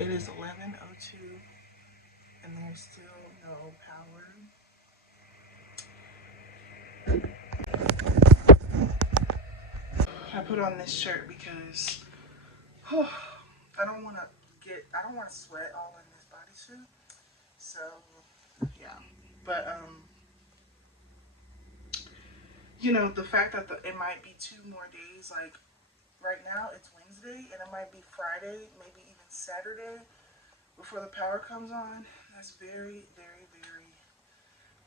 It is 11:02 and there's still no power. I put on this shirt because I don't want to sweat all in this bodysuit. So, yeah. But, the fact that it might be 2 more days, like right now it's Wednesday and it might be Friday, maybe even Saturday before the power comes on. That's very, very, very,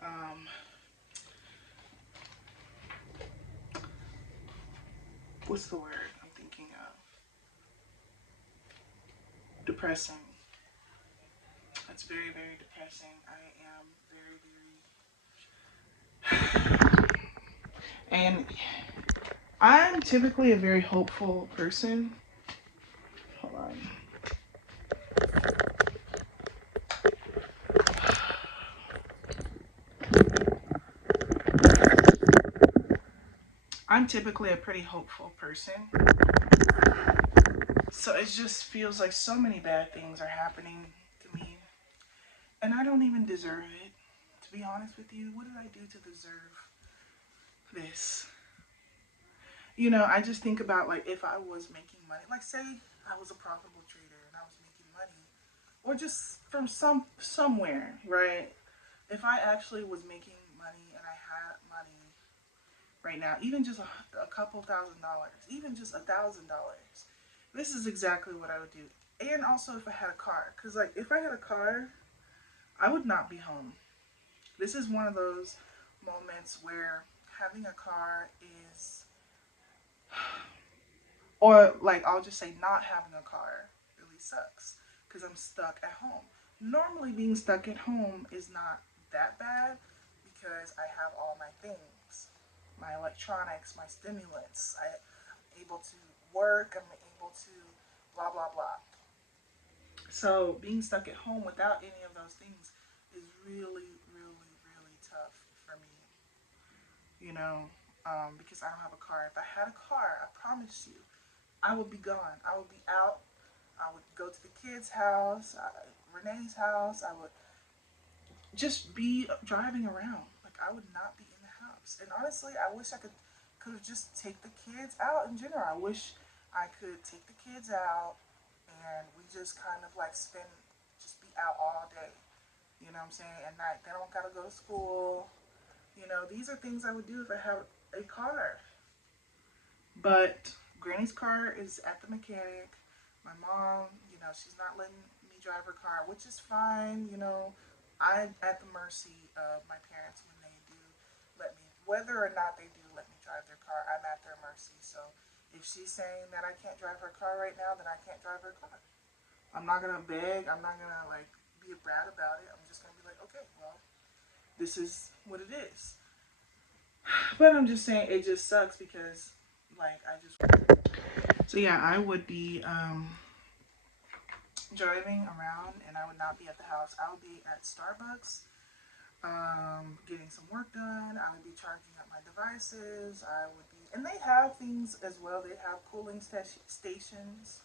um, what's the word I'm thinking of? Depressing. That's very, very depressing. I am very, very. And I'm typically a very hopeful person. Hold on. I'm typically a pretty hopeful person. So it just feels like so many bad things are happening to me. And I don't even deserve it. To be honest with you, what did I do to deserve this? I just think about like if I was making money, like say I was a profitable trader and I was making money, or just from somewhere, right? If I actually was making money and I had money right now, even just a couple $1,000s, even just $1,000, this is exactly what I would do. And also if I had a car, because like if I had a car, I would not be home. This is one of those moments where having a car is, or like I'll just say not having a car really sucks because I'm stuck at home. Normally being stuck at home is not that bad because I have all my things, my electronics, my stimulants. I'm able to work, I'm able to blah blah blah. So being stuck at home without any of those things is really, really, really tough for me, because I don't have a car. If I had a car, I promise you, I would be gone. I would be out. I would go to the kids' house, Renee's house. I would just be driving around. Like I would not be in the house. And honestly, I wish I could just take the kids out in general. I wish I could take the kids out and we just kind of like just be out all day. You know what I'm saying? At night, they don't gotta go to school. These are things I would do if I had a car. But Granny's car is at the mechanic. My mom, she's not letting me drive her car, which is fine. I'm at the mercy of my parents when they do let me, whether or not they do let me drive their car, I'm at their mercy. So if she's saying that I can't drive her car right now, then I can't drive her car. I'm not gonna beg. I'm not gonna like be a brat about it. I'm just gonna be like, okay, well, this is what it is. But I'm just saying it just sucks because like I just so yeah, I would be driving around and I would not be at the house. I would be at Starbucks, getting some work done. I would be charging up my devices. I would be, and they have things as well. They have cooling stations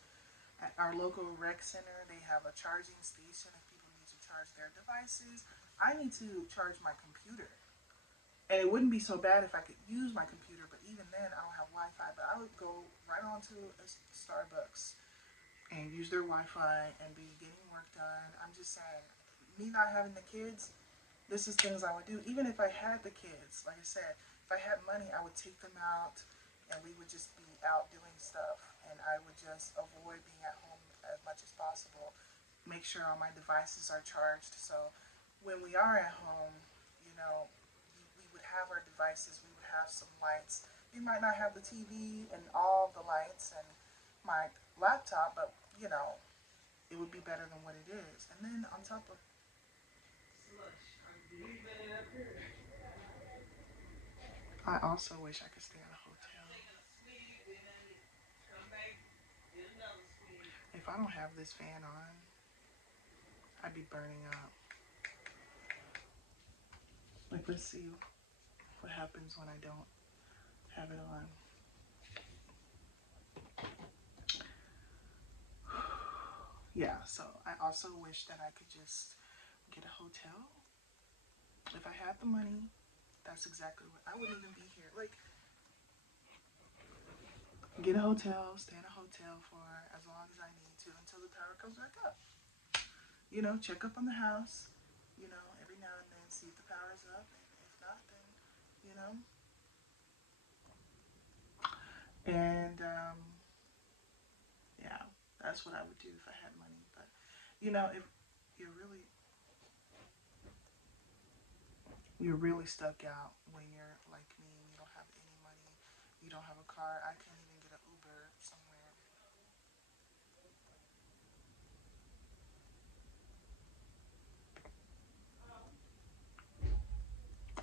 at our local rec center. They have a charging station if people need to charge their devices. I need to charge my computer. And it wouldn't be so bad if I could use my computer, but even then, I don't have Wi-Fi. But I would go right onto a Starbucks and use their Wi-Fi and be getting work done. I'm just saying, me not having the kids, this is things I would do. Even if I had the kids, like I said, if I had money, I would take them out and we would just be out doing stuff. And I would just avoid being at home as much as possible. Make sure all my devices are charged. So when we are at home, we would have our devices, we would have some lights. We might not have the TV and all the lights and my laptop, but it would be better than what it is. And then on top of, I also wish I could stay at a hotel. If I don't have this fan on, I'd be burning up. Like, let's see what happens when I don't have it on. Yeah, so I also wish that I could just get a hotel. If I had the money, that's exactly what I wouldn't even be here. Like, get a hotel, stay in a hotel for as long as I need to until the power comes back up. Check up on the house, every now and then, see if the power's up, and if not, then, you know, and yeah, that's what I would do if I had money. But, if you're really, you're really stuck out when you're like me and you don't have any money, you don't have a car, I can't even get an Uber somewhere.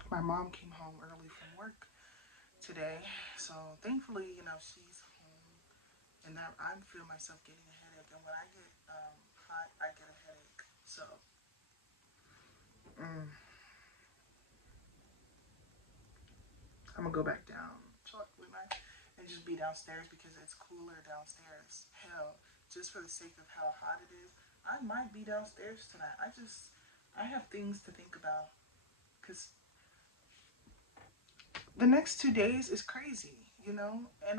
My mom came home early from work today, so thankfully, she's home, and that I feel myself getting a headache, and when I get hot, I get a headache. So, mm, I'm gonna go back down, talk with my, and just be downstairs because it's cooler downstairs. Hell, just for the sake of how hot it is, I might be downstairs tonight. I have things to think about because the next 2 days is crazy, and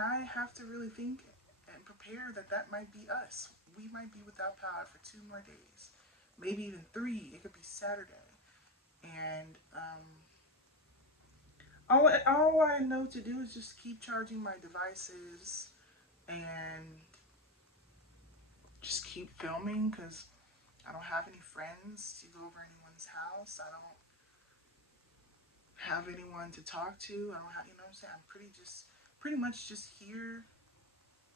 I have to really think and prepare that that might be us. We might be without power for 2 more days, maybe even three. It could be Saturday, and all I know to do is just keep charging my devices and just keep filming because I don't have any friends to go over anyone's house. I don't have anyone to talk to. I don't have, what I'm saying? I'm pretty much just here,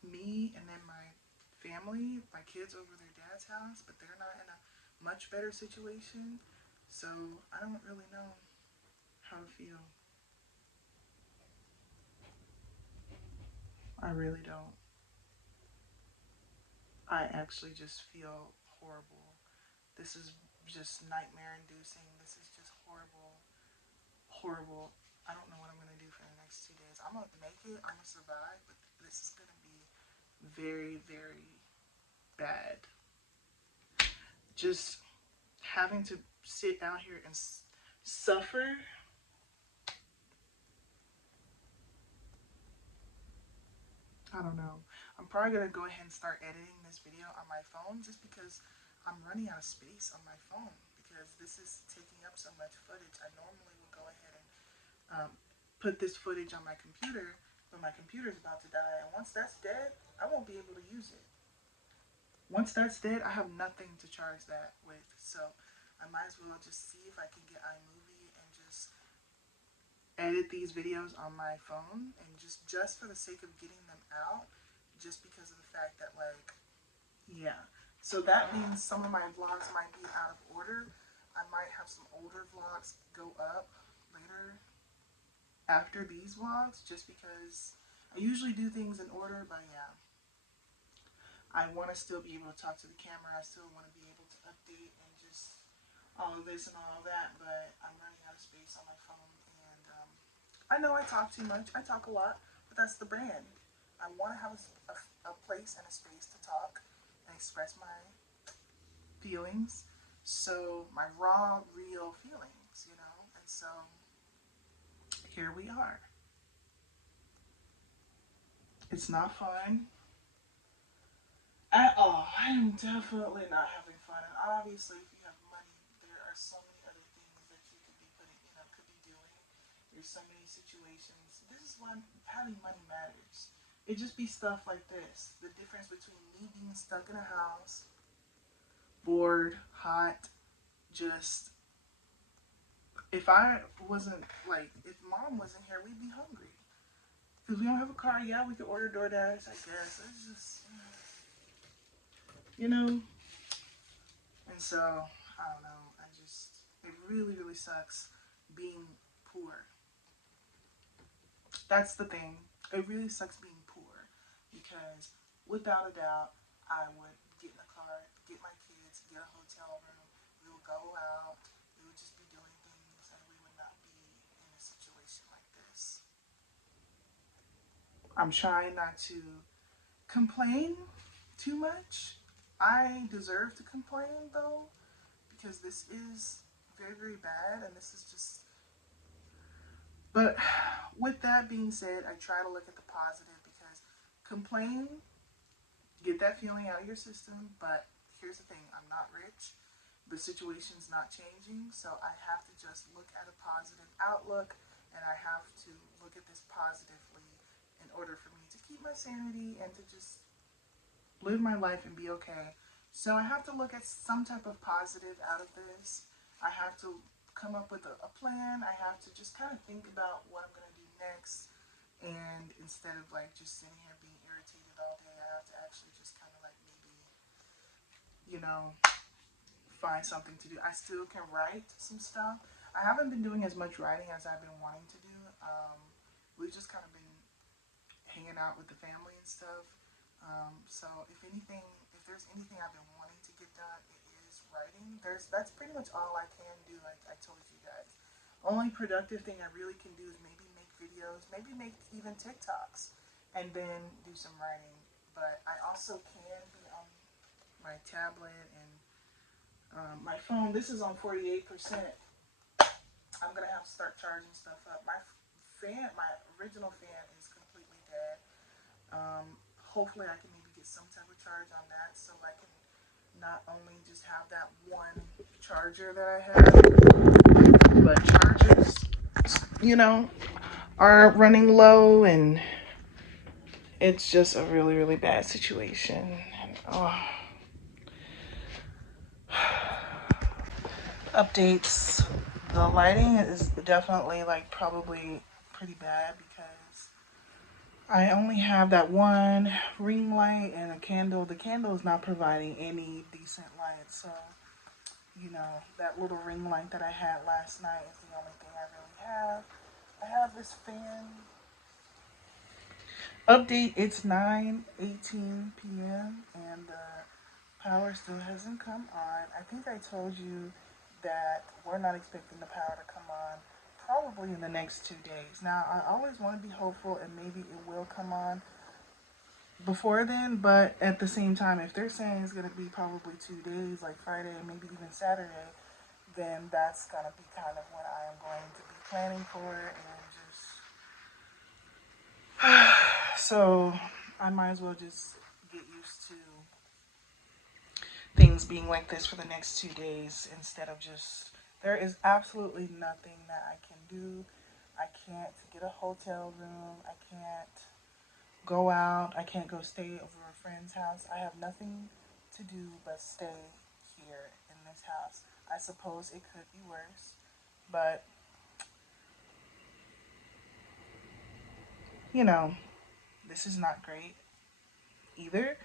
me, and then my family, my kids over their dad's house, but they're not in a much better situation. So I don't really know how to feel. I really don't. I actually just feel horrible. This is just nightmare inducing. This is just horrible. Horrible. I don't know what I'm going to do for the next 2 days. I'm going to make it. I'm going to survive, but this is going to be very, very bad. Just having to sit out here and suffer. I don't know. I'm probably going to go ahead and start editing this video on my phone just because I'm running out of space on my phone because this is taking up so much footage. I normally would go ahead and um, put this footage on my computer, but my computer's about to die. And once that's dead, I won't be able to use it. Once that's dead, I have nothing to charge that with. So I might as well just see if I can get iMovie and just edit these videos on my phone and just for the sake of getting them out, just because of the fact that, like, yeah. So that means some of my vlogs might be out of order. I might have some older vlogs go up later after these vlogs just because I usually do things in order, but yeah. I want to still be able to talk to the camera. I still want to be able to update and just all of this and all of that, but I'm running out of space on my phone. And I know I talk too much. I talk a lot, but that's the brand. I want to have a place and a space to talk and express my feelings. So, my raw, real feelings. And so, here we are. It's not fun at all. I am definitely not having fun. And obviously, if you have money, there are so many other things that you could be could be doing. There's so many situations. This is why having money matters. It just be stuff like this. The difference between me being stuck in a house, bored, hot, just if I wasn't like if mom wasn't here, we'd be hungry. Because we don't have a car. Yeah, we could order DoorDash, I guess. It's just you know. And so I don't know. It really, really sucks being poor. That's the thing. It really sucks being poor because without a doubt, I would get in a car, get my kids, get a hotel room. We would go out. We would just be doing things, and we would not be in a situation like this. I'm trying not to complain too much. I deserve to complain though, because this is very, very bad, and this is just. But with that being said, I try to look at the positive because complain, get that feeling out of your system. But here's the thing: I'm not rich. The situation's not changing, so I have to just look at a positive outlook, and I have to look at this positively in order for me to keep my sanity and to just live my life and be okay. So I have to look at some type of positive out of this. I have to come up with a plan. I have to just kind of think about what I'm going to do next. And instead of like just sitting here being irritated all day, I have to actually just kind of like maybe, you know, find something to do. I still can write some stuff. I haven't been doing as much writing as I've been wanting to do. We've just kind of been hanging out with the family and stuff. So if anything, if there's anything I've been wanting to get done, it is writing. That's pretty much all I can do. Like I told you guys, only productive thing I really can do is maybe make videos, maybe make even TikToks, and then do some writing. But I also can be on my tablet and my phone. This is on 48%. I'm gonna have to start charging stuff up. My original fan is completely dead. Hopefully, I can maybe get some type of charge on that, so I can not only just have that one charger that I have, but chargers, you know, are running low, and it's just a really, really bad situation. And, oh. Updates. The lighting is definitely like probably pretty bad because I only have that one ring light and a candle. The candle is not providing any decent light, so you know that little ring light that I had last night is the only thing I really have. I have this fan. Update, it's 9:18 p.m. and the power still hasn't come on. I think I told you that we're not expecting the power to come on probably in the next 2 days. Now, I always want to be hopeful and maybe it will come on before then, but at the same time, if they're saying it's going to be probably 2 days, like Friday and maybe even Saturday, then that's going to be kind of when I am going to be planning for it and just. So I might as well just get used to things being like this for the next 2 days instead of just. There is absolutely nothing that I can do. I can't get a hotel room. I can't go out. I can't go stay over a friend's house. I have nothing to do but stay here in this house. I suppose it could be worse, but you know, this is not great either.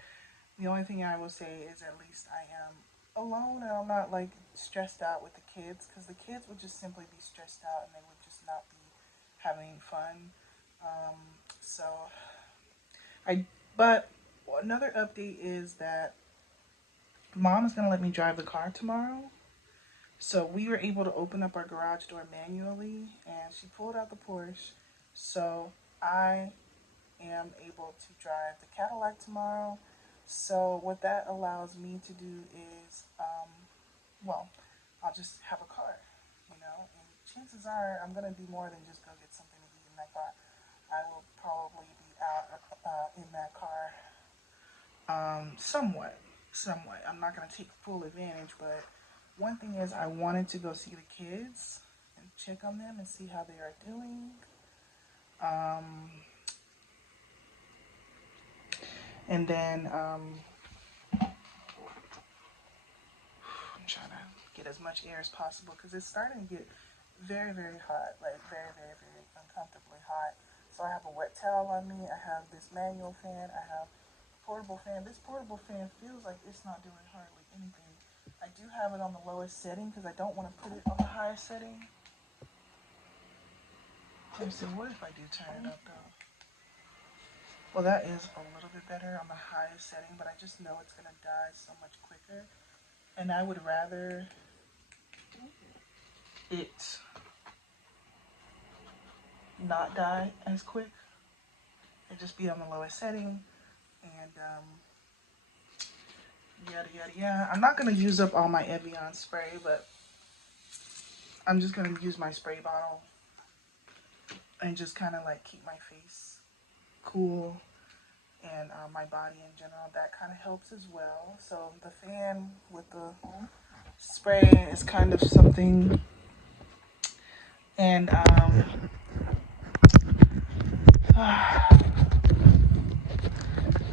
The only thing I will say is at least I am alone and I'm not like stressed out with the kids because the kids would just simply be stressed out and they would just not be having fun. So I, but another update is that mom is going to let me drive the car tomorrow. So we were able to open up our garage door manually and she pulled out the Porsche. So I am able to drive the Cadillac tomorrow. So what that allows me to do is, well, I'll just have a car, you know. And chances are I'm gonna do more than just go get something to eat in that car. I will probably be out in that car, somewhat. I'm not gonna take full advantage, but one thing is I wanted to go see the kids and check on them and see how they are doing. Um, and then I'm trying to get as much air as possible because it's starting to get very, very hot, like very, very, very uncomfortably hot. So I have a wet towel on me. I have this manual fan. I have a portable fan. This portable fan feels like it's not doing hardly anything. I do have it on the lowest setting because I don't want to put it on the highest setting. Let me see, what if I do turn it up though? Well, that is a little bit better on the highest setting, but I just know it's going to die so much quicker. And I would rather it not die as quick and just be on the lowest setting and yada yada yada. I'm not gonna use up all my Evian spray, but I'm just gonna use my spray bottle and just kind of like keep my face cool and my body in general. That kind of helps as well. So the fan with the spray is kind of something. And I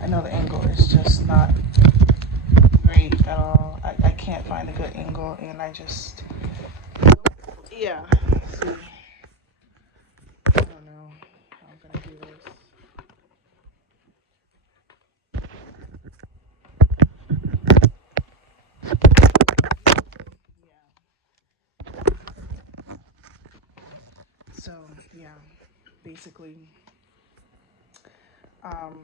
know the angle is just not great at all. I can't find a good angle, and I just, yeah. See, I don't know how I'm gonna do this. Yeah. So yeah, basically, um,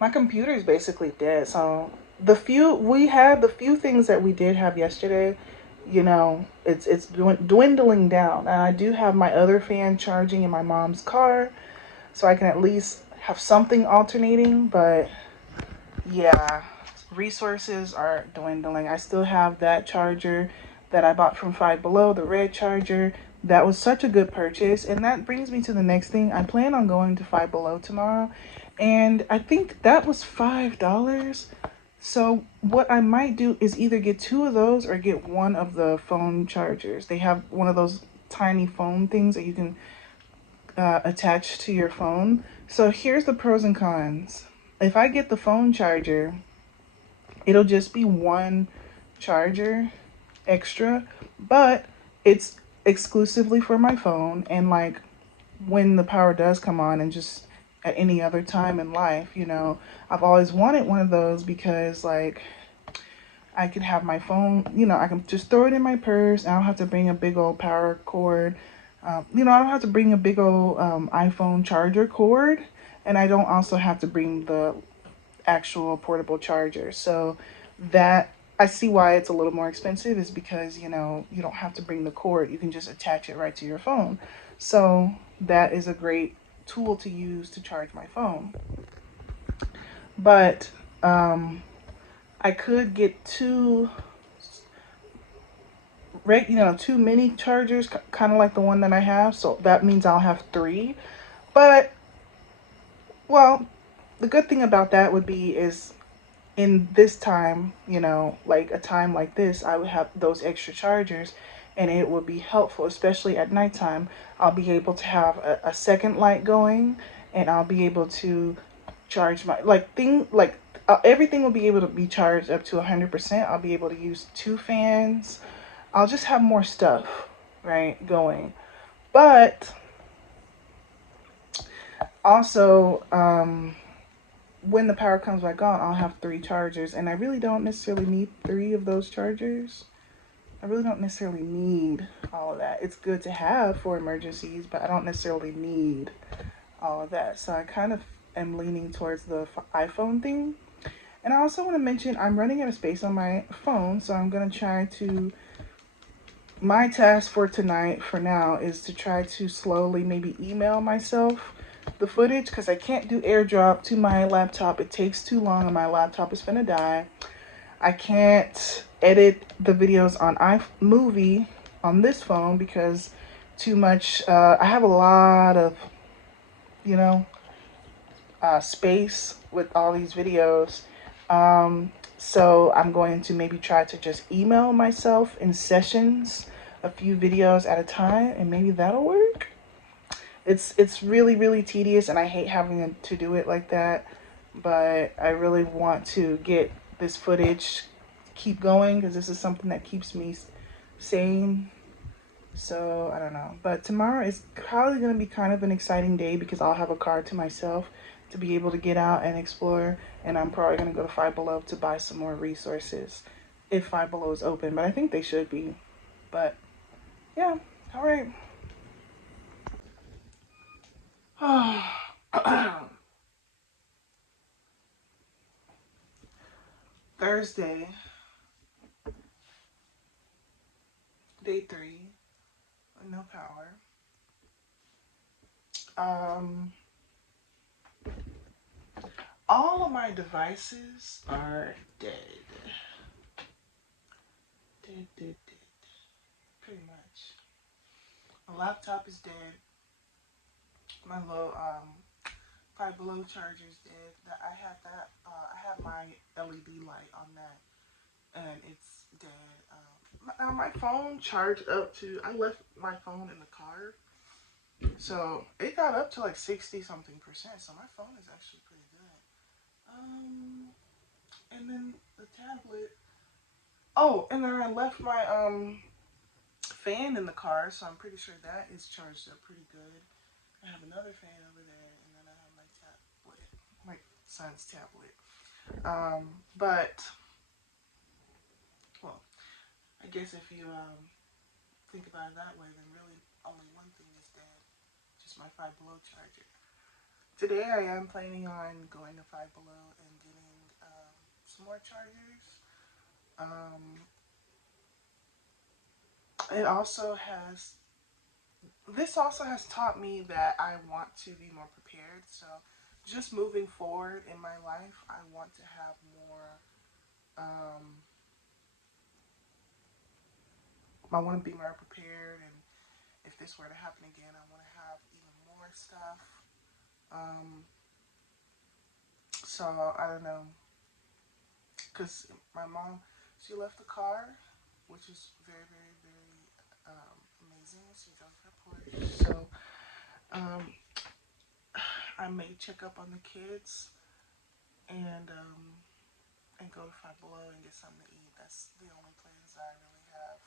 my computer is basically dead. So the few things that we did have yesterday, it's dwindling down. And I do have my other fan charging in my mom's car, so I can at least have something alternating. But yeah, resources are dwindling. I still have that charger that I bought from Five Below, the red charger. That was such a good purchase. And that brings me to the next thing. I plan on going to Five Below tomorrow. And I think that was $5. So what I might do is either get two of those or get one of the phone chargers. They have one of those tiny phone things that you can attach to your phone. So here's the pros and cons. If I get the phone charger, it'll just be one charger extra, but it's exclusively for my phone. And like when the power does come on, and just at any other time in life, I've always wanted one of those because like I could have my phone, I can just throw it in my purse. I don't have to bring a big old power cord. I don't have to bring a big old iPhone charger cord. And I don't also have to bring the actual portable charger. So that I see why it's a little more expensive is because, you don't have to bring the cord. You can just attach it right to your phone. So that is a great tool to use to charge my phone. But I could get two mini chargers, kind of like the one that I have. So that means I'll have three. But, well, the good thing about that would be is in this time, like a time like this, I would have those extra chargers and it would be helpful, especially at nighttime. I'll be able to have a second light going, and I'll be able to charge my, everything will be able to be charged up to 100%. I'll be able to use two fans. I'll just have more stuff, right, going. But also, when the power comes back on, I'll have three chargers, and I really don't necessarily need three of those chargers. I really don't necessarily need all of that. It's good to have for emergencies, but I don't necessarily need all of that. So I kind of am leaning towards the iPhone thing. And I also want to mention I'm running out of space on my phone, so I'm going to try to. My task for tonight, for now, is to try to slowly maybe email myself the footage because I can't do AirDrop to my laptop. It takes too long and my laptop is gonna die. I can't edit the videos on iMovie on this phone because too much. I have a lot of, you know, space with all these videos. So I'm going to maybe try to just email myself in sessions a few videos at a time, and maybe that'll work. It's really really tedious, and I hate having to do it like that. But I really want to get this footage keep going because this is something that keeps me sane. So I don't know, but tomorrow is probably going to be kind of an exciting day because I'll have a car to myself to be able to get out and explore, and I'm probably going to go to Five Below to buy some more resources if Five Below is open, but I think they should be. But yeah, all right. Thursday, day 3, no power. Um, All of my devices are dead. Dead. Pretty much. My laptop is dead. My low Five Below charger is dead. That I had that. I have my LED light on that, and it's dead. My phone charged up to. I left my phone in the car, so it got up to like 60 something percent. So my phone is actually pretty good. And then the tablet. Oh, and then I left my fan in the car, so I'm pretty sure that is charged up pretty good. I have another fan over there, and then I have my tablet, my son's tablet. But well, I guess if you think about it that way, then really only one thing is dead, just my Five Below charger. Today I am planning on going to Five Below and getting some more chargers. Um, it also has this also has taught me that I want to be more prepared. So just moving forward in my life, I want to have more. I want to be more prepared, and if this were to happen again, I want to have even more stuff. Um, so I don't know, cause my mom, she left the car, which is very amazing. She drove her Porsche, so um, I may check up on the kids and go to Five Below and get something to eat. That's the only plans I really have.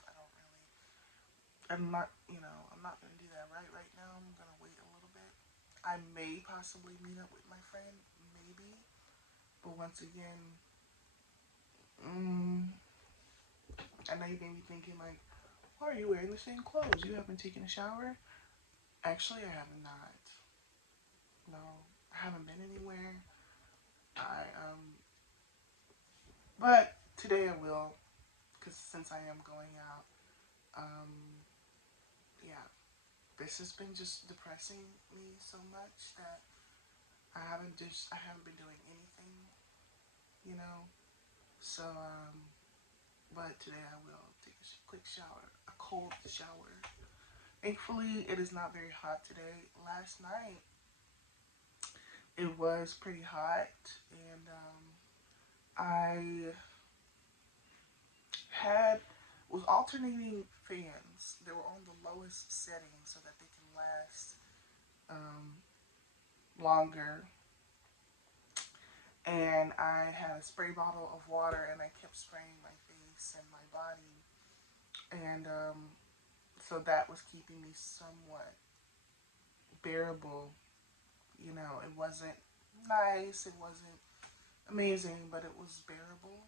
I'm not, I'm not gonna do that right now. I'm gonna wait a little bit. I may possibly meet up with my friend, maybe. But once again, I know you may be thinking like, why are you wearing the same clothes? You haven't taken a shower? Actually, I have not. No, I haven't been anywhere. I but today I will, because since I am going out, um, yeah, this has been just depressing me so much that I haven't been doing anything, you know. So but today I will take a quick shower, a cold shower. Thankfully, it is not very hot today. Last night it was pretty hot, and I had was alternating fans. They were on the lowest setting so that they can last um, longer. And I had a spray bottle of water, and I kept spraying my face and my body, and so that was keeping me somewhat bearable. It wasn't nice, it wasn't amazing, but it was bearable.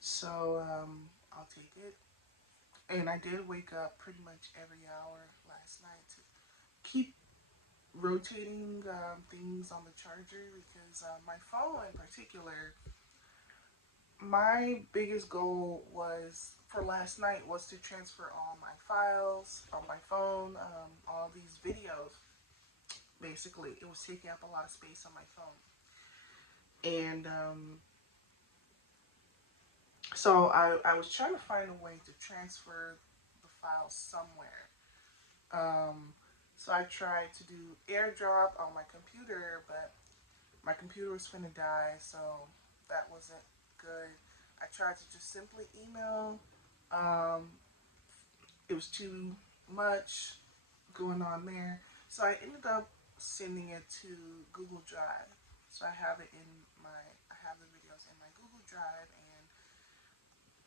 So I'll take it. And I did wake up pretty much every hour last night to keep rotating things on the charger because my phone in particular, my biggest goal was for last night was to transfer all my files on my phone, all these videos. Basically, it was taking up a lot of space on my phone, and so I was trying to find a way to transfer the files somewhere. Um, so I tried to do AirDrop on my computer, but my computer was finna die, so that wasn't good. I tried to just simply email. Um, it was too much going on there, so I ended up sending it to Google Drive. So I have the videos in my Google Drive, and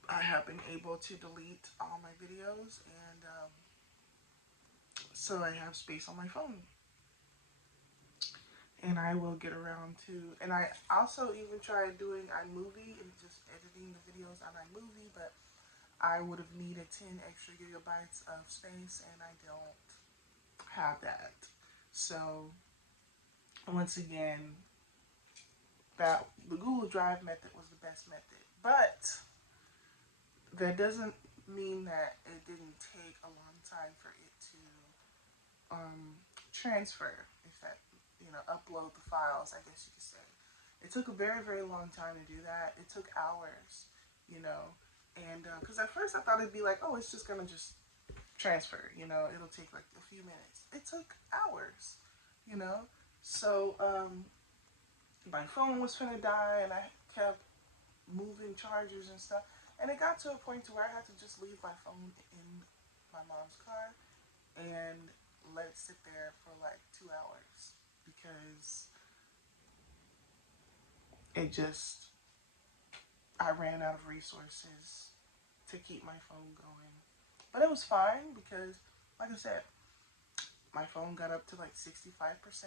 I have been able to delete all my videos, and so I have space on my phone. And I will get around to, and I also even tried doing iMovie and just editing the videos on iMovie, but I would have needed 10 extra gigabytes of space, and I don't have that. So once again, that the Google Drive method was the best method, but that doesn't mean that it didn't take a long time for it to transfer. upload the files, I guess you could say. It took a very, very long time to do that. It took hours, and because at first I thought it'd be like, oh, it's just gonna just transfer, it'll take like a few minutes. It took hours, you know. So my phone was finna die, and I kept moving chargers and stuff, and it got to a point to where I had to just leave my phone in my mom's car and let it sit there for like 2 hours because it just I ran out of resources to keep my phone going. But it was fine because, like I said, my phone got up to like 65%,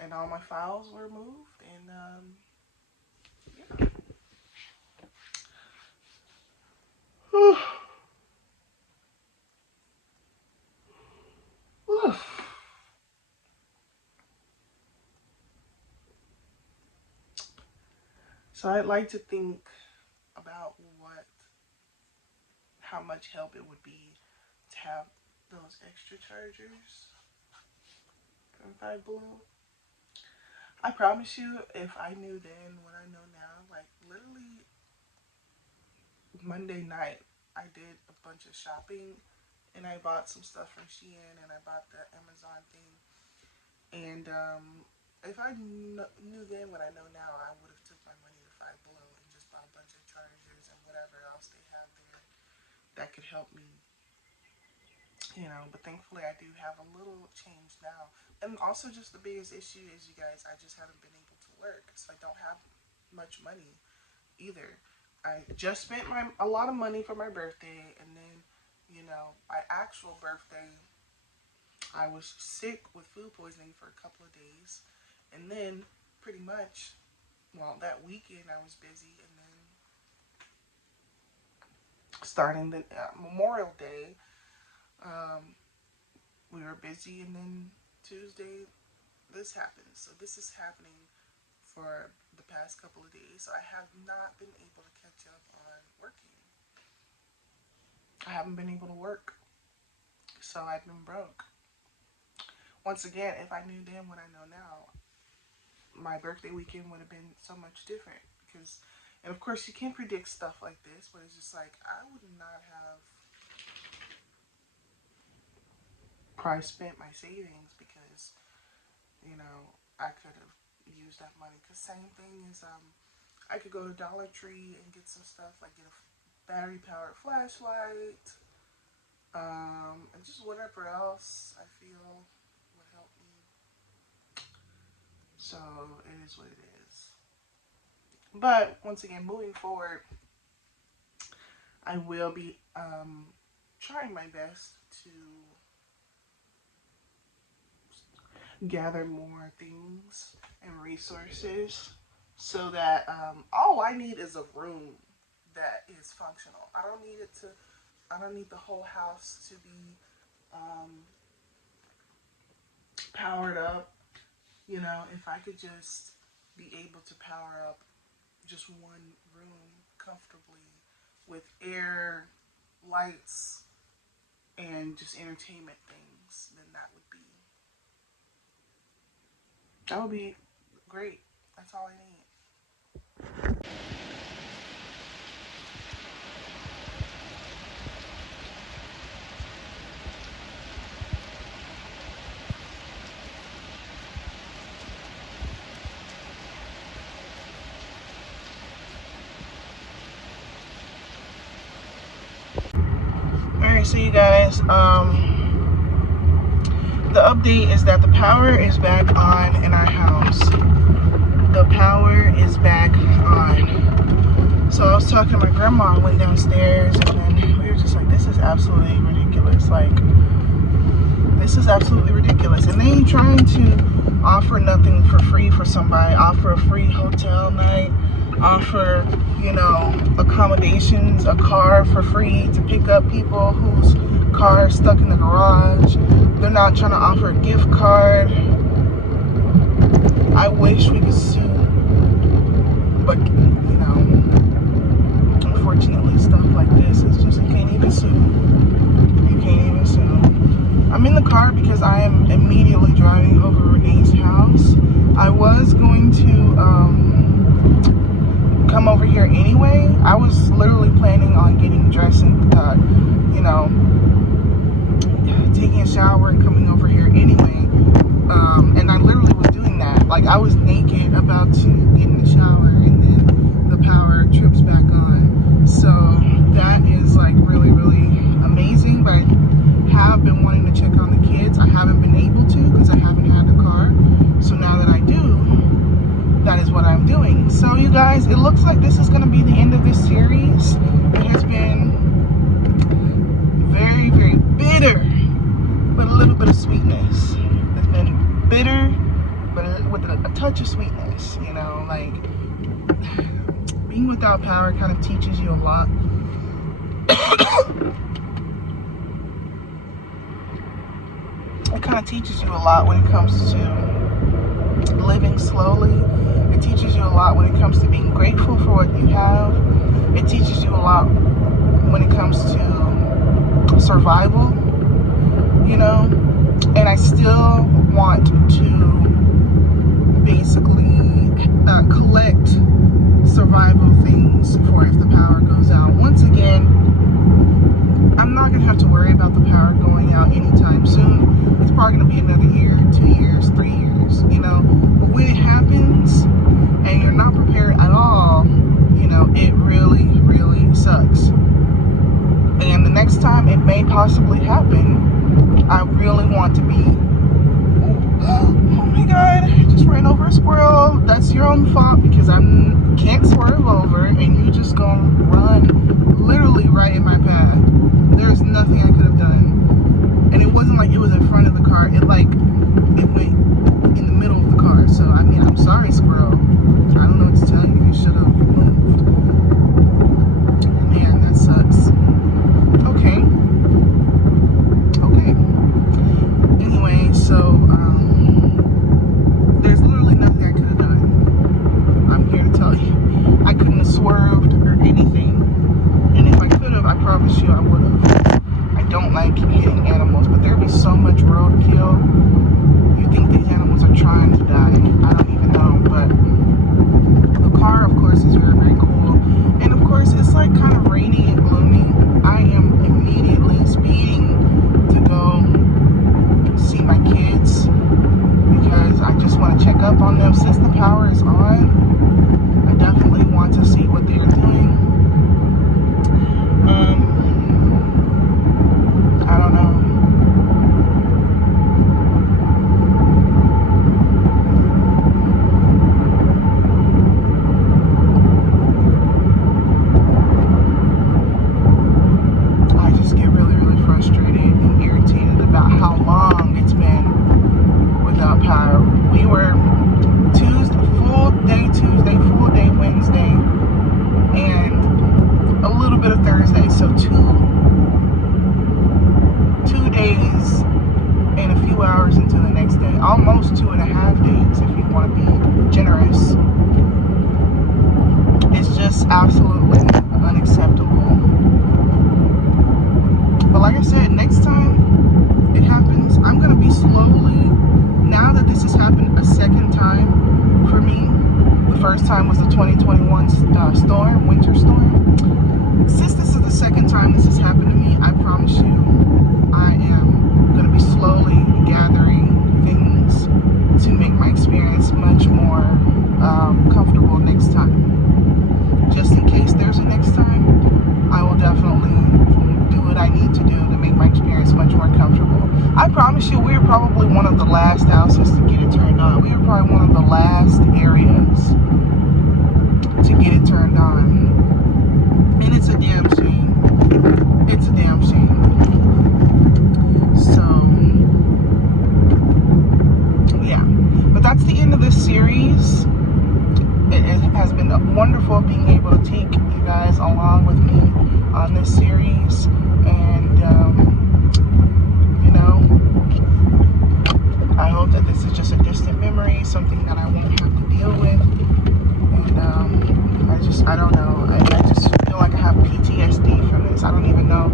and all my files were moved, and yeah. So I'd like to think about how much help it would be to have those extra chargers from Five Below. I promise you, if I knew then what I know now, like literally Monday night, I did a bunch of shopping, and I bought some stuff from Shein, and I bought the Amazon thing. And if I knew then what I know now, I would have took my money to Five Below and just bought a bunch of chargers and whatever else they have there that could help me. But thankfully I do have a little change now. And also just the biggest issue is, you guys, I just haven't been able to work, so I don't have much money either. I just spent a lot of money for my birthday, and then, my actual birthday, I was sick with food poisoning for a couple of days, and then pretty much, that weekend I was busy, and then starting the Memorial Day, we were busy, and then Tuesday this happened. So this is happening for the past couple of days. So I have not been able to catch up on working. I haven't been able to work. So I've been broke. Once again, if I knew then what I know now, my birthday weekend would have been so much different. And of course you can't predict stuff like this, but it's just like, I would not have probably spent my savings because, I could have used that money. Because same thing is, I could go to Dollar Tree and get some stuff, like get a battery powered flashlight, and just whatever else I feel would help me. So it is what it is. But once again, moving forward, I will be trying my best to gather more things and resources so that all I need is a room that is functional. I don't need the whole house to be powered up. If I could just be able to power up just one room comfortably with air, lights, and just entertainment things, then that would be great. That's all I need. Alright, so you guys, the update is that the power is back on in our house. The power is back on. So I was talking to my grandma, I went downstairs, and then we were just like, this is absolutely ridiculous. Like, this is absolutely ridiculous. And they ain't trying to offer nothing for free for somebody, offer a free hotel night, offer, accommodations, a car for free to pick up people whose car is stuck in the garage. They're not trying to offer a gift card. I wish we could sue, but unfortunately stuff like this is just, you can't even sue. I'm in the car because I am immediately driving over here anyway. I was literally planning on getting dressed and, taking a shower and coming over here anyway. And I literally was doing that. Like, I was naked, about to get in the shower, and then the power trips back on. So that is like really, really amazing. But I have been wanting to check on the kids. I haven't been able to because I haven't had the car. So now that I do, that is what I'm doing. So you guys, it looks like this is going to be the end of this series. It has been very, very bitter, but a little bit of sweetness. It's been bitter, but with a touch of sweetness, you know, like being without power kind of teaches you a lot. It kind of teaches you a lot when it comes to living slowly. It teaches you a lot when it comes to being grateful for what you have. It teaches you a lot when it comes to survival, you know. And I still want to basically collect survival things for if the power goes out. Once again, I'm not going to have to worry about the power going out anytime soon. It's probably going to be another year, 2 years, 3 years, you know. But when it happens and you're not prepared at all, you know, it really, really sucks. And the next time it may possibly happen, I really want to be, oh my God, I just ran over a squirrel. That's your own fault because I can't swerve over and you just gonna run literally right in my path. There's nothing I could have done. And it wasn't like it was in front of the car. It went in the middle of the car. So, I mean, I'm sorry, squirrel. I don't know what to tell you. You should have moved. Man, that sucks. Okay. Anyway, so, there's literally nothing I could have done. I'm here to tell you. I couldn't have swerved or anything. And if I could have, I promise you I would have. I don't like hitting animals, but there'd be so much roadkill. You think these animals are trying to die. I don't even know, but the car, of course, is very, very cool. And of course, it's like kind of rainy and gloomy. I am immediately speeding to go see my kids because I just want to check up on them. Since the power is on, I definitely want to see what they're doing. I don't know. I just get really, really frustrated and irritated about how long it's been without power. We were full day Wednesday, and a little bit of Thursday. So two days and a few hours into the next day. Almost 2.5 days if you want to be generous. It's just absolutely unacceptable. But like I said, next time it happens, I'm going to be slowly, now that this has happened a second time for me, the first time was the 2021 storm, winter storm. Since this is the second time this has happened to me, I promise you, I am going to be slowly gathering things to make my experience much more comfortable next time. Just in case there's a next time, I will definitely do what I need to do to make my experience much more comfortable. I promise you, we're probably one of the last houses to get it turned on. We were probably one of the last areas to get it turned on. And it's a damn shame. It's a damn shame. So, yeah. But that's the end of this series. It has been wonderful being able to take you guys along with me on this series. And, you know, I hope that this is just a distant memory, something that I won't have to deal with. And I don't know. I just feel like I have PTSD from this. I don't even know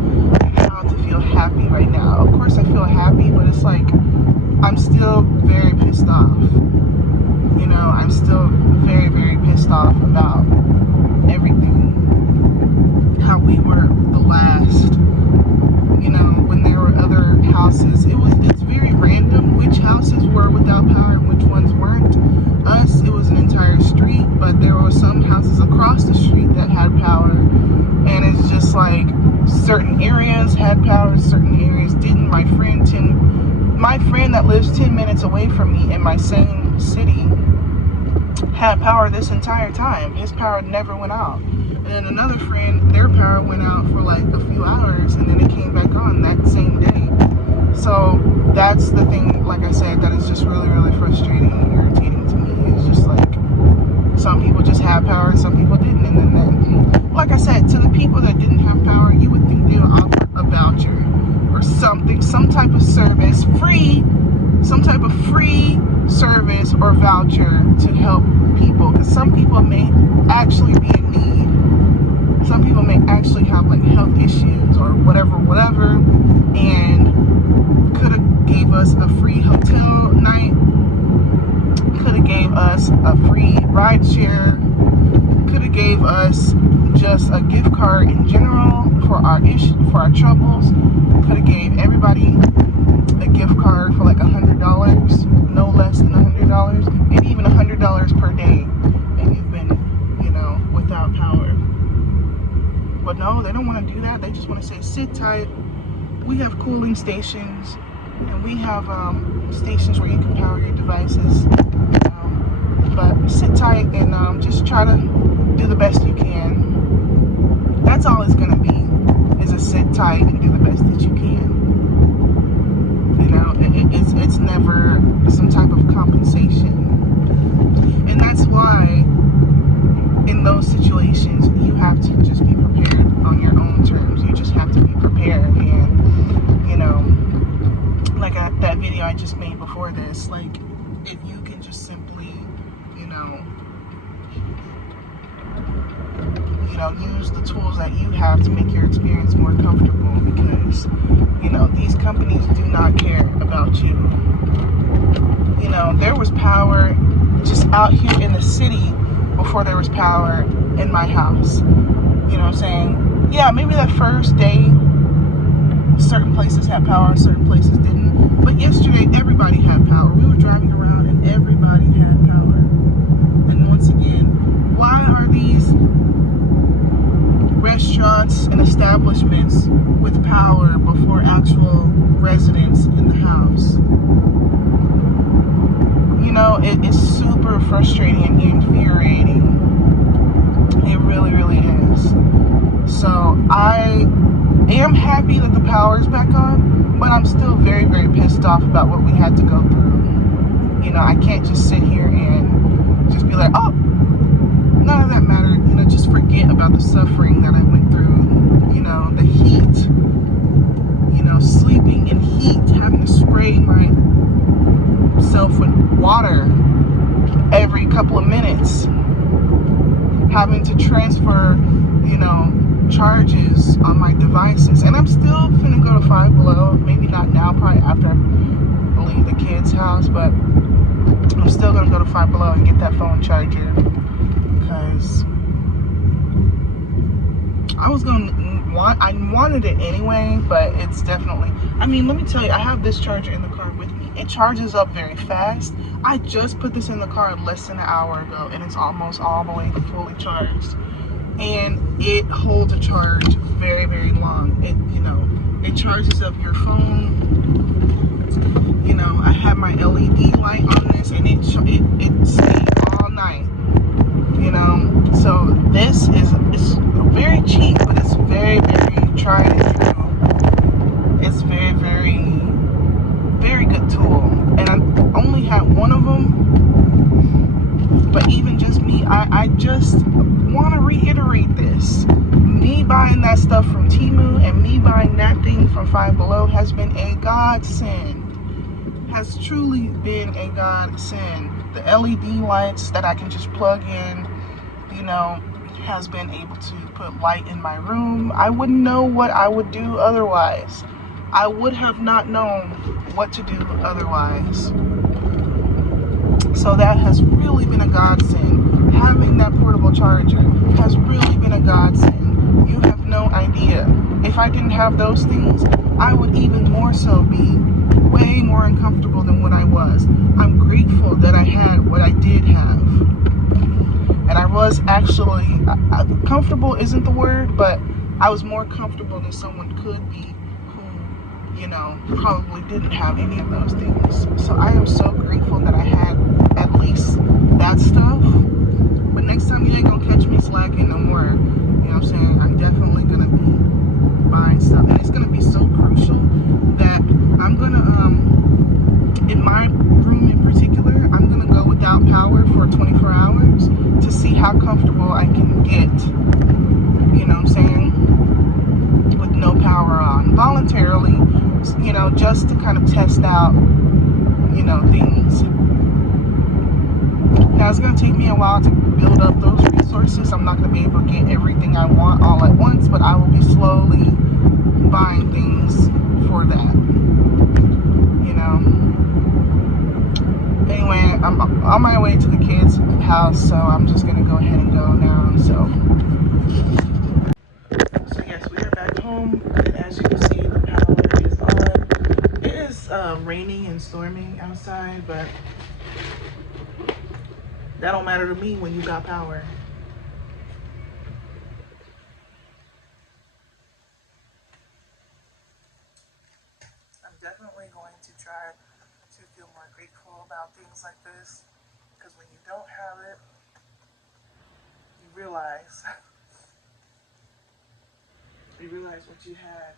how to feel happy right now. Of course I feel happy, but it's like I'm still very pissed off. You know, I'm still very, very pissed off about every houses across the street that had power, and it's just like certain areas had power, certain areas didn't. My friend that lives 10 minutes away from me in my same city had power this entire time. His power never went out. And then another friend, their power went out for like a few hours, and then it came back on that same day. So that's the thing, like I said, that is just really, really frustrating and irritating to me. It's just like some people just had power and some people didn't. And then, like I said, to the people that didn't have power, you would think they would offer a voucher or something, some type of service, some type of free service or voucher to help people. Because some people may actually be in need. Some people may actually have like health issues or whatever, and could have gave us a free hotel night, could have gave us a free ride share, could have gave us just a gift card in general for our troubles, could have gave everybody a gift card for like $100, no less than $100, maybe even $100 per day, and you've been, without power. But no, they don't want to do that. They just want to say, sit tight. We have cooling stations, and we have stations where you can power your devices. But sit tight and just try to do the best you can. That's all it's going to be, is a sit tight and do the best that you can. It's never some type of compensation. And that's why in those situations you have to just be prepared on your own terms. You just have to be prepared. And like that video I just made before this, like if you can just simply use the tools that you have to make your experience more comfortable, because these companies do not care about you. There was power just out here in the city before there was power in my house. You know what I'm saying? Yeah, maybe that first day certain places had power, certain places didn't. But yesterday everybody had power. We were driving around and everybody had power. And once again, why are these restaurants and establishments with power before actual residents in the house? It is super frustrating and infuriating. It really, really is. So I am happy that the power is back on, but I'm still very, very pissed off about what we had to go through. I can't just sit here and just be like, oh, none of that mattered. Just forget about the suffering that I went through. The heat, sleeping in heat, having to spray myself with water every couple of minutes, having to transfer, charges on my devices. And I'm still gonna go to Five Below, maybe not now, probably after I leave the kids' house, but I'm still gonna go to Five Below and get that phone charger, because I wanted it anyway, but it's definitely, let me tell you, I have this charger in the car with me. It charges up very fast. I just put this in the car less than an hour ago, and it's almost all the way fully charged. And it holds a charge very, very long. It charges up your phone. I have my LED light on this, and it stays all night. So this is very cheap, but it's very, very tried and true. It's very, very, very good tool. And I only had one of them, but even just me, I just want to reiterate this. Me buying that stuff from Temu and me buying that thing from Five Below has been a godsend. Has truly been a godsend. The LED lights that I can just plug in, has been able to put light in my room. I wouldn't know what I would do otherwise. I would have not known what to do otherwise. So that has really been a godsend. Having that portable charger has really been a godsend. You have no idea. If I didn't have those things, I would even more so be way more uncomfortable than what I was. I'm grateful that I had what I did have. And I was actually comfortable isn't the word, but I was more comfortable than someone could be who, probably didn't have any of those things. So I am so grateful that I had at least that stuff. But next time you ain't gonna catch me slacking no more. You know what I'm saying? I'm definitely gonna be buying stuff, and it's gonna be so crucial that I'm gonna in my room in particular, I'm gonna go without power for 24 hours to see how comfortable I can get. You know what I'm saying? With no power on, voluntarily. Just to kind of test out, things. Now it's gonna take me a while to build up those resources. I'm not gonna be able to get everything I want all at once, but I will be slowly buying things for that. Anyway, I'm on my way to the kids' house, so I'm just gonna go ahead and go now. So yes, we are back home, and as you can see, the power is on. It is raining and storming outside, but that don't matter to me when you got power. I'm definitely going to try to feel more grateful about things like this, because when you don't have it, you realize what you had.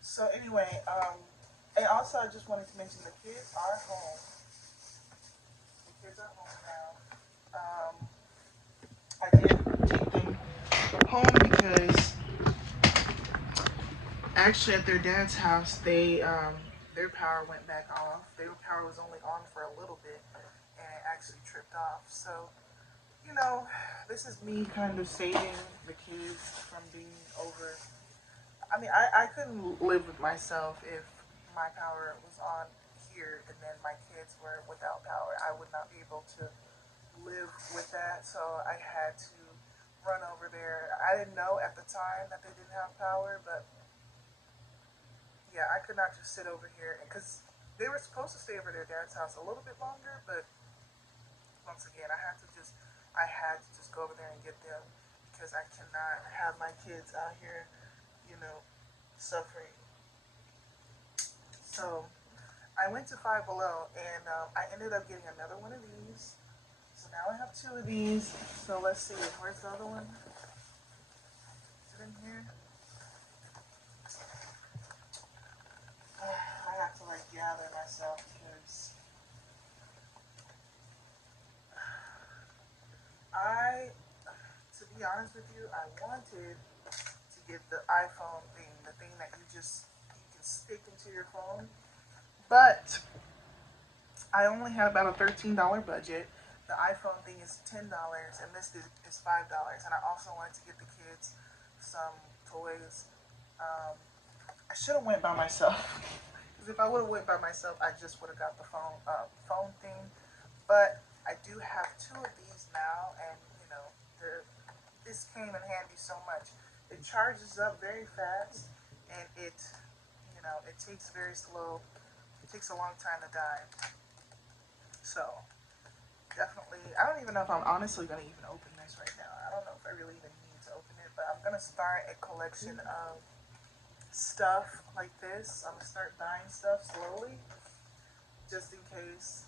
So anyway, and also I just wanted to mention the kids are home. The kids are home now. I did take them home because actually at their dad's house, their power went back off. Their power was only on for a little bit, and it actually tripped off. So this is me kind of saving the kids from being over. I mean, I couldn't live with myself if my power was on here and then my kids were without power. I would not be able to live with that, so I had to run over there. I didn't know at the time that they didn't have power, but yeah, I could not just sit over here because they were supposed to stay over their dad's house a little bit longer, but once again, I had to just go over there and get them because I cannot have my kids out here, suffering. So I went to Five Below and I ended up getting another one of these. So now I have two of these. So let's see, where's the other one? Is it in here? I have to gather myself because I, to be honest with you, I wanted to get the iPhone thing, the thing that you can stick into your phone. But I only had about a $13 budget. The iPhone thing is $10, and this is $5. And I also wanted to get the kids some toys. I should have went by myself. Because if I would have went by myself, I just would have got the phone thing. But I do have two of these now, and this came in handy so much. It charges up very fast, and it takes very slow. It takes a long time to die. So definitely, I don't even know if I'm honestly going to even open this right now. I don't know if I really even need to open it, but I'm going to start a collection of stuff like this. I'm going to start buying stuff slowly, just in case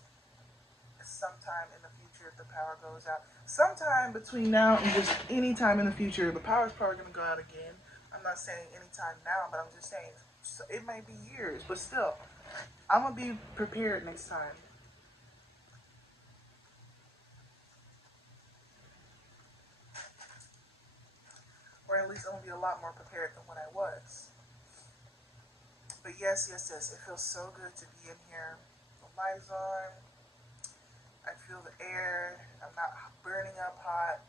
sometime in the future if the power goes out. Sometime between now and just any time in the future, the power's probably going to go out again. I'm not saying anytime now, but I'm just saying it might be years, but still, I'm going to be prepared next time. Or at least I'm going to be a lot more prepared than what I was. But yes, it feels so good to be in here. The light is on. I feel the air. I'm not burning up hot.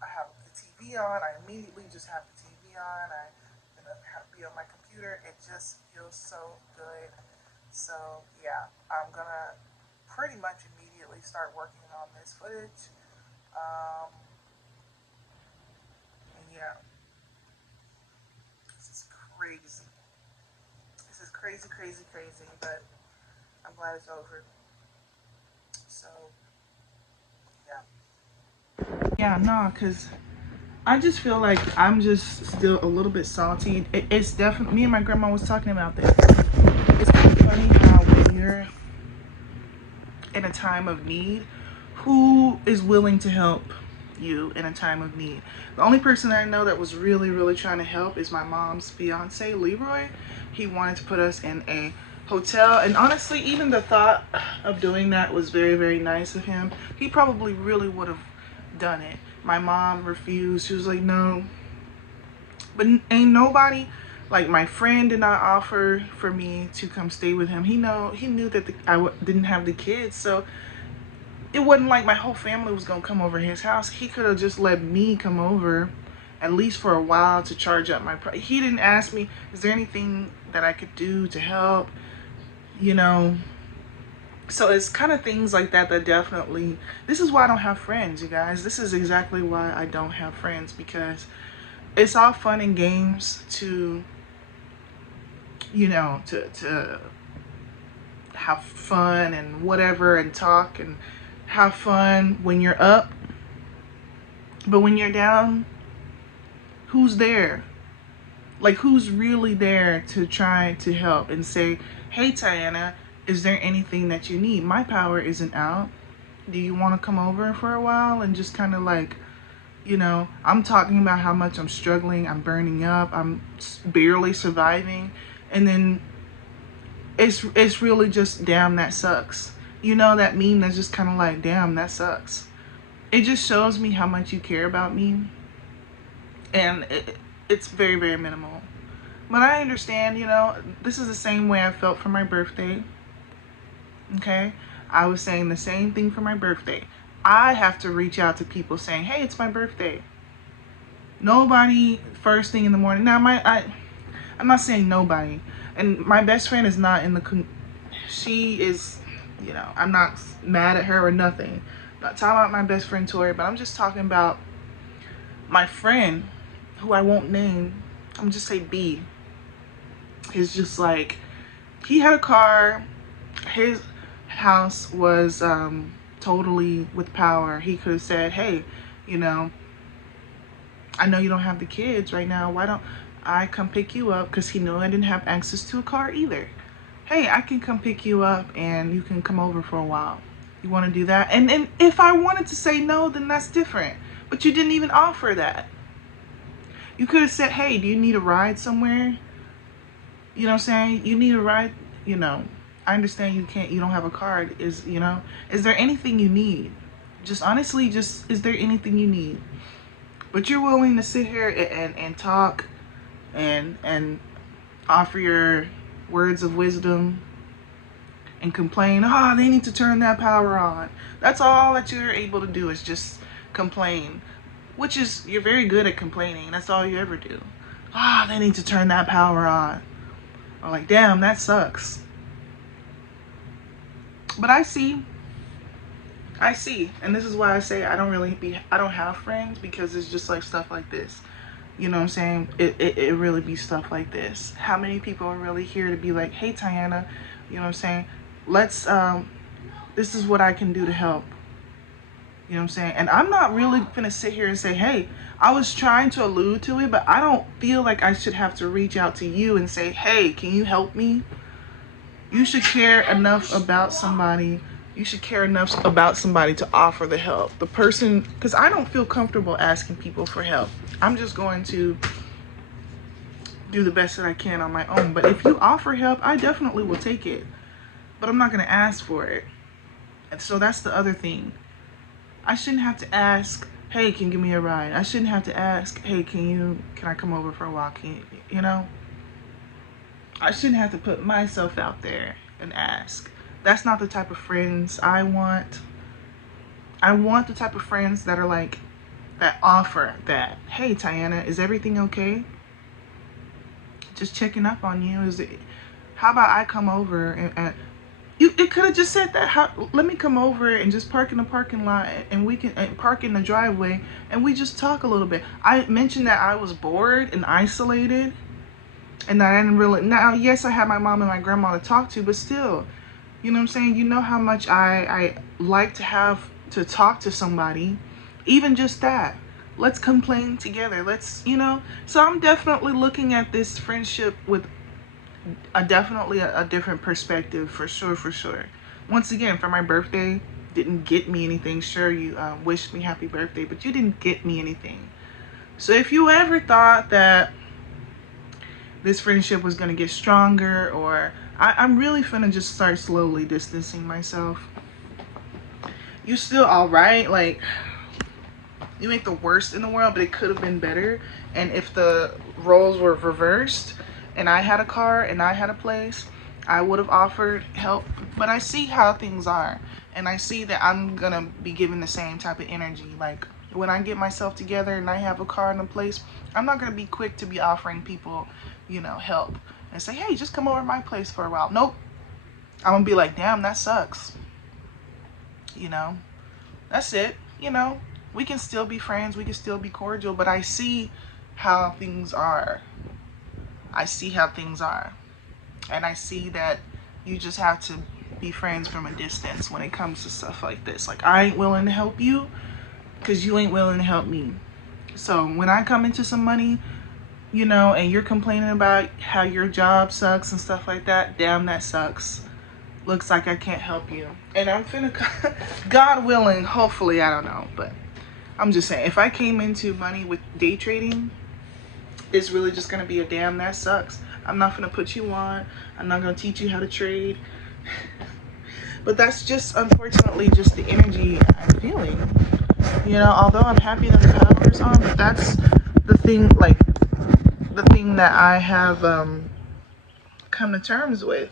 I have the TV on. I immediately just have the TV on. I'm gonna have to be on my computer. It just feels so good. So yeah, I'm gonna pretty much immediately start working on this footage. Um, and yeah, this is crazy. This is crazy, crazy, crazy. But I'm glad it's over. So yeah. Yeah, no, because I just feel like I'm just still a little bit salty. It's definitely, me and my grandma was talking about this. It's kind of funny how when you're in a time of need, who is willing to help you in a time of need? The only person that I know that was really, really trying to help is my mom's fiance, Leroy. He wanted to put us in a hotel, and honestly, even the thought of doing that was very, very nice of him. He probably really would have done it. My mom refused. She was like, no. But ain't nobody, like my friend did not offer for me to come stay with him. He knew that didn't have the kids, so it wasn't like my whole family was gonna come over his house. He could have just let me come over, at least for a while, to charge up my he didn't ask me, is there anything that I could do to help, you know? So it's kind of things like that that definitely, this is why I don't have friends, you guys. This is exactly why I don't have friends, because it's all fun and games to, you know, to have fun and whatever and talk and have fun when you're up. But when you're down, who's there? Like, who's really there to try to help and say, hey, Tiana, is there anything that you need? My power isn't out. Do you want to come over for a while and just kind of like, you know, I'm talking about how much I'm struggling, I'm burning up, I'm barely surviving, and then it's really just, damn, that sucks. You know, that meme that's just kind of like, damn, that sucks. It just shows me how much you care about me, and it's very, very minimal. But I understand, you know, this is the same way I felt for my birthday. Okay? I was saying the same thing for my birthday. I have to reach out to people saying, hey, it's my birthday. Nobody first thing in the morning. Now, I'm not saying nobody. And my best friend is not in the, she is, you know, I'm not mad at her or nothing. I'm not talking about my best friend Tori, but I'm just talking about my friend, who I won't name. I'm just say B. Is just like, he had a car, his house was totally with power. He could have said, hey, you know, I know you don't have the kids right now, why don't I come pick you up? Because he knew I didn't have access to a car either. Hey, I can come pick you up and you can come over for a while. You want to do that? And if I wanted to say no, then that's different. But you didn't even offer that. You could have said, hey, do you need a ride somewhere? You know what I'm saying? You need a ride, you know. I understand you don't have a card. Is there anything you need? Just honestly, is there anything you need? But you're willing to sit here and talk and offer your words of wisdom and complain, oh, they need to turn that power on. That's all that you're able to do, is just complain. Which is, you're very good at complaining. That's all you ever do. Ah, they need to turn that power on. I'm like, damn, that sucks. But I see, and this is why I say I don't have friends, because it's just like stuff like this. You know what I'm saying? It really be stuff like this. How many people are really here to be like, hey, Tiana, you know what I'm saying? Let's, this is what I can do to help. You know what I'm saying? And I'm not really gonna sit here and say, hey, I was trying to allude to it, but I don't feel like I should have to reach out to you and say, hey, can you help me? You should care enough about somebody. You should care enough about somebody to offer the help. The person, because I don't feel comfortable asking people for help. I'm just going to do the best that I can on my own. But if you offer help, I definitely will take it. But I'm not going to ask for it. And so that's the other thing. I shouldn't have to ask, hey, can you give me a ride? I shouldn't have to ask, hey, can I come over for a walk? You know? I shouldn't have to put myself out there and ask. That's not the type of friends I want. I want the type of friends that are like, that offer that, hey, Tiana, is everything okay? Just checking up on you. How about I come over and it could have just said that. Let me come over and just park in the parking lot, and we can park in the driveway, and we just talk a little bit. I mentioned that I was bored and isolated, and that I didn't really. Now, yes, I had my mom and my grandma to talk to, but still, you know what I'm saying? You know how much I like to have to talk to somebody, Even just that. Let's complain together. Let's, So I'm definitely looking at this friendship with definitely a different perspective, for sure, for sure. Once again, for my birthday, didn't get me anything. Sure, you wished me happy birthday, but you didn't get me anything. So if you ever thought that this friendship was going to get stronger, or I'm really finna just start slowly distancing myself. You still all right. Like, you ain't the worst in the world, but it could have been better. And if the roles were reversed and I had a car and I had a place, I would have offered help. But I see how things are, and I see that I'm gonna be giving the same type of energy. Like, when I get myself together and I have a car and a place, I'm not gonna be quick to be offering people, help and say, hey, just come over to my place for a while. Nope. I'm gonna be like, damn, that sucks. That's it. We can still be friends, we can still be cordial, but I see how things are. I see how things are. And I see that you just have to be friends from a distance when it comes to stuff like this. Like, I ain't willing to help you because you ain't willing to help me. So when I come into some money, and you're complaining about how your job sucks and stuff like that, damn, that sucks. Looks like I can't help you. And I'm finna, God willing, hopefully, I don't know, but I'm just saying, if I came into money with day trading, it's really just gonna be a damn, that sucks. I'm not gonna put you on. I'm not gonna teach you how to trade. But that's just, unfortunately, just the energy I'm feeling. Although I'm happy that the power is on, but that's the thing, like, the thing that I have come to terms with.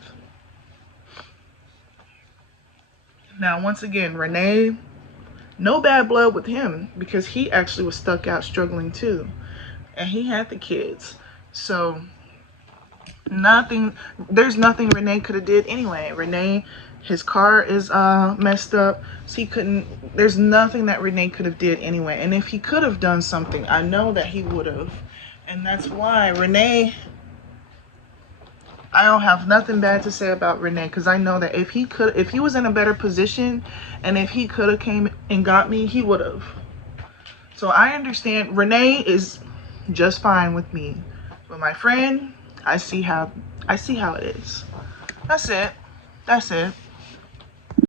Now, once again, Renee, no bad blood with him, because he actually was stuck out struggling too. And he had the kids. So there's nothing Renee could have did anyway. Renee, his car is messed up, so there's nothing that Renee could have did anyway. And if he could have done something, I know that he would have. And that's why Renee, I don't have nothing bad to say about Renee, because I know that if he was in a better position, and if he could have came and got me, he would have. So I understand. Renee is just fine with me. But my friend, I see how it is. That's it.